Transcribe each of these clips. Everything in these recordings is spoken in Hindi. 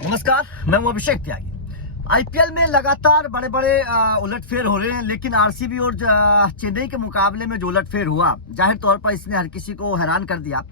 नमस्कार, मैं हूं अभिषेक त्यागी। आईपीएल में लगातार बड़े बड़े उलटफेर हो रहे हैं, लेकिन आरसीबी और चेन्नई के मुकाबले में जो उलटफेर हुआ, जाहिर तौर पर इसने हर किसी को हैरान कर दिया।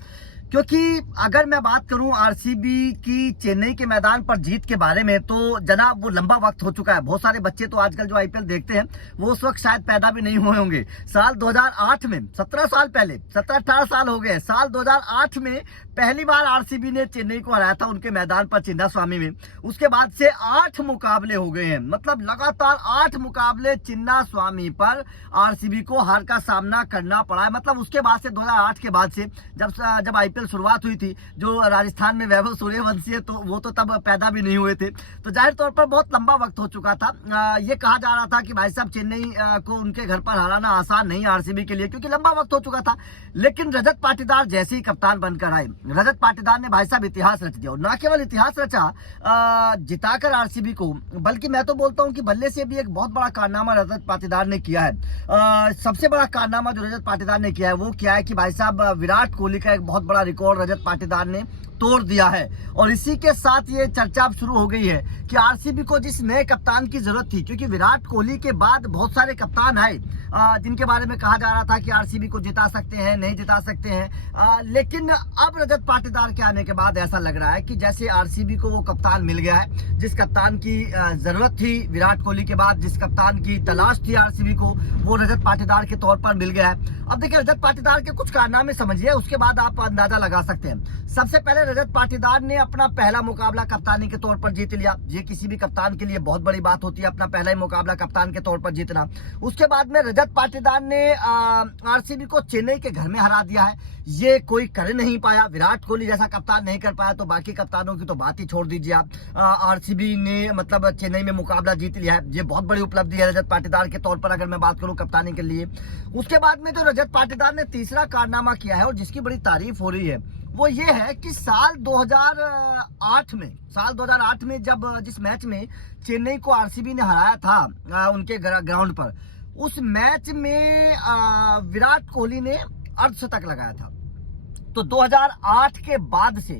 क्योंकि अगर मैं बात करूं आरसीबी की चेन्नई के मैदान पर जीत के बारे में, तो जनाब वो लंबा वक्त हो चुका है। बहुत सारे बच्चे तो आजकल जो आईपीएल देखते हैं वो उस वक्त शायद पैदा भी नहीं हुए होंगे। साल 2008 में 17 साल पहले, 17-18 साल हो गए, साल 2008 में पहली बार आरसीबी ने चेन्नई को हराया था उनके मैदान पर चिन्नास्वामी में। उसके बाद से 8 मुकाबले हो गए हैं, मतलब लगातार 8 मुकाबले चिन्नास्वामी पर आरसीबी को हार का सामना करना पड़ा है। मतलब उसके बाद से 2008 के बाद से जब आईपीएल शुरुआत हुई थी, जो राजस्थान में वैभव सूर्यवंशी है, तो वो तो तब पैदा भी नहीं हुए थे। तो जाहिर तौर पर बहुत लंबा वक्त हो चुका था। ये कहा जा रहा था कि भाई साहब चेन्नई को उनके घर पर हराना आसान नहीं आरसीबी के लिए, क्योंकि लंबा वक्त हो चुका था। लेकिन रजत पाटीदार जैसे ही कप्तान बनकर आए, रजत पाटीदार ने भाई साहब इतिहास रच दिया। और न केवल इतिहास रचा जिताकर आरसीबी को, बल्कि मैं तो बोलता हूं कि बल्ले से भी एक बहुत बड़ा कारनामा रजत पाटीदार ने किया है। सबसे बड़ा कारनामा जो रजत पाटीदार ने किया है वो क्या है कि भाई साहब विराट कोहली का एक बहुत बड़ा रिकॉर्ड रजत पाटीदार ने तोड़ दिया है। और इसी के साथ ये चर्चा अब शुरू हो गई है कि आरसीबी को जिस नए कप्तान की जरूरत थी, क्योंकि विराट कोहली के बाद बहुत सारे कप्तान आए जिनके बारे में कहा जा रहा था कि आरसीबी को जिता सकते हैं, नहीं जिता सकते हैं, लेकिन अब रजत पाटीदार के आने के बाद ऐसा लग रहा है कि जैसे आरसीबी को वो कप्तान मिल गया है जिस कप्तान की जरूरत थी। विराट कोहली के बाद जिस कप्तान की तलाश थी आरसीबी को, वो रजत पाटीदार के तौर पर मिल गया है। अब देखिए, रजत पाटीदार के कुछ कारनामे समझिए, उसके बाद आप अंदाजा लगा सकते हैं। सबसे पहले रजत पाटीदार ने अपना पहला मुकाबला कप्तानी के तौर पर जीत लिया। ये किसी भी कप्तान के लिए बहुत बड़ी बात होती है, अपना पहला ही मुकाबला कप्तान के तौर पर जीतना। उसके बाद में रजत पाटीदार ने आरसीबी को चेन्नई के घर में हरा दिया है। ये कोई कर नहीं पाया, विराट कोहली जैसा कप्तान नहीं कर पाया, तो बाकी कप्तानों की तो बात ही छोड़ दीजिए आप। आरसीबी ने मतलब चेन्नई में मुकाबला जीत लिया है, ये बहुत बड़ी उपलब्धि है रजत पाटीदार के तौर पर, अगर मैं बात करूं कप्तानी के लिए। उसके बाद में जो रजत पाटीदार ने तीसरा कारनामा किया है और जिसकी बड़ी तारीफ हो रही है, वो ये है कि साल 2008 में जब जिस मैच में चेन्नई को आरसीबी ने हराया था उनके ग्राउंड पर, उस मैच में विराट कोहली ने अर्धशतक लगाया था। तो 2008 के बाद से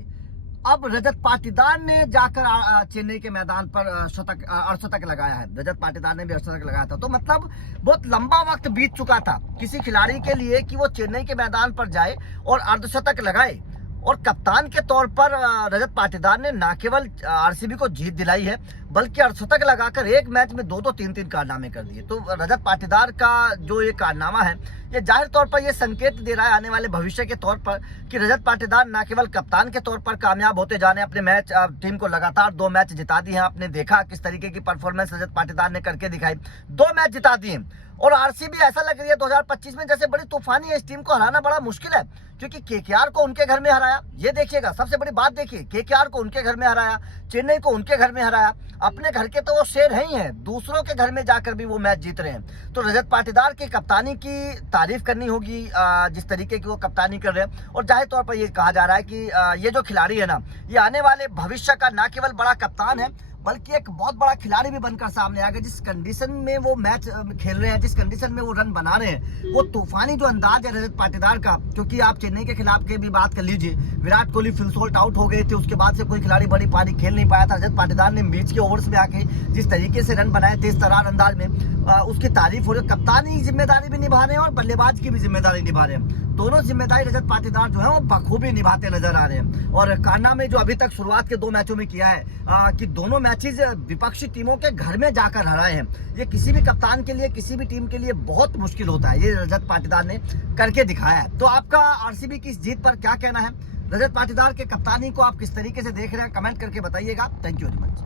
अब रजत पाटीदार ने जाकर चेन्नई के मैदान पर अर्धशतक लगाया है। रजत पाटीदार ने भी अर्धशतक लगाया था। तो मतलब बहुत लंबा वक्त बीत चुका था किसी खिलाड़ी के लिए कि वो चेन्नई के मैदान पर जाए और अर्धशतक लगाए। और कप्तान के तौर पर रजत पाटीदार ने न केवल आरसीबी को जीत दिलाई है, बल्कि अर्धशतक लगाकर एक मैच में 2-2, 3-3 कारनामे कर दिए। तो रजत पाटीदार का जो ये कारनामा है, ये जाहिर तौर पर ये संकेत दे रहा है आने वाले भविष्य के तौर पर कि रजत पाटीदार न केवल कप्तान के तौर पर कामयाब होते जाने, अपने मैच टीम को लगातार 2 मैच जिता दिए हैं। आपने देखा किस तरीके की परफॉर्मेंस रजत पाटीदार ने करके दिखाई, 2 मैच जिता दिए। और आरसीबी ऐसा लग रही है 2025 में जैसे बड़ी तूफानी है, इस टीम को हराना बड़ा मुश्किल है, क्योंकि केकेआर को उनके घर में हराया। ये देखिएगा, सबसे बड़ी बात देखिए, केकेआर को उनके घर में हराया, चेन्नई को उनके घर में हराया। अपने घर के तो वो शेर है ही हैं, दूसरों के घर में जाकर भी वो मैच जीत रहे हैं। तो रजत पाटीदार की कप्तानी की तारीफ करनी होगी, जिस तरीके की वो कप्तानी कर रहे हैं। और जाहिर तौर पर ये कहा जा रहा है कि ये जो खिलाड़ी है ना, ये आने वाले भविष्य का न केवल बड़ा कप्तान है, बल्कि एक बहुत बड़ा खिलाड़ी भी बनकर सामने आ गया। जिस कंडीशन में वो मैच खेल रहे हैं, जिस कंडीशन में वो रन बना रहे हैं, वो तूफानी जो अंदाज है रजत पाटीदार का। क्योंकि आप चेन्नई के खिलाफ की भी बात कर लीजिए, Virat Kohli full sold out हो गए थे, उसके बाद से कोई खिलाड़ी बड़ी पारी खेल नहीं पाया था। रजत पाटीदार ने बीच के ओवर्स में आके जिस तरीके से रन बनाए तेज तरार अंदाज में, उसकी तारीफ हो रही है। कप्तानी जिम्मेदारी भी निभा रहे हैं और बल्लेबाज की भी जिम्मेदारी निभा रहे हैं। दोनों जिम्मेदारी रजत पाटीदार जो है वो बखूबी निभाते नजर आ रहे हैं। और कारनामे जो अभी तक शुरुआत के 2 मैचों में किया है कि दोनों मैचेस विपक्षी टीमों के घर में जाकर हराए हैं, ये किसी भी कप्तान के लिए, किसी भी टीम के लिए बहुत मुश्किल होता है। ये रजत पाटीदार ने करके दिखाया है। तो आपका आरसीबी की इस जीत पर क्या कहना है? रजत पाटीदार के कप्तानी को आप किस तरीके से देख रहे हैं? कमेंट करके बताइएगा। Thank you very much.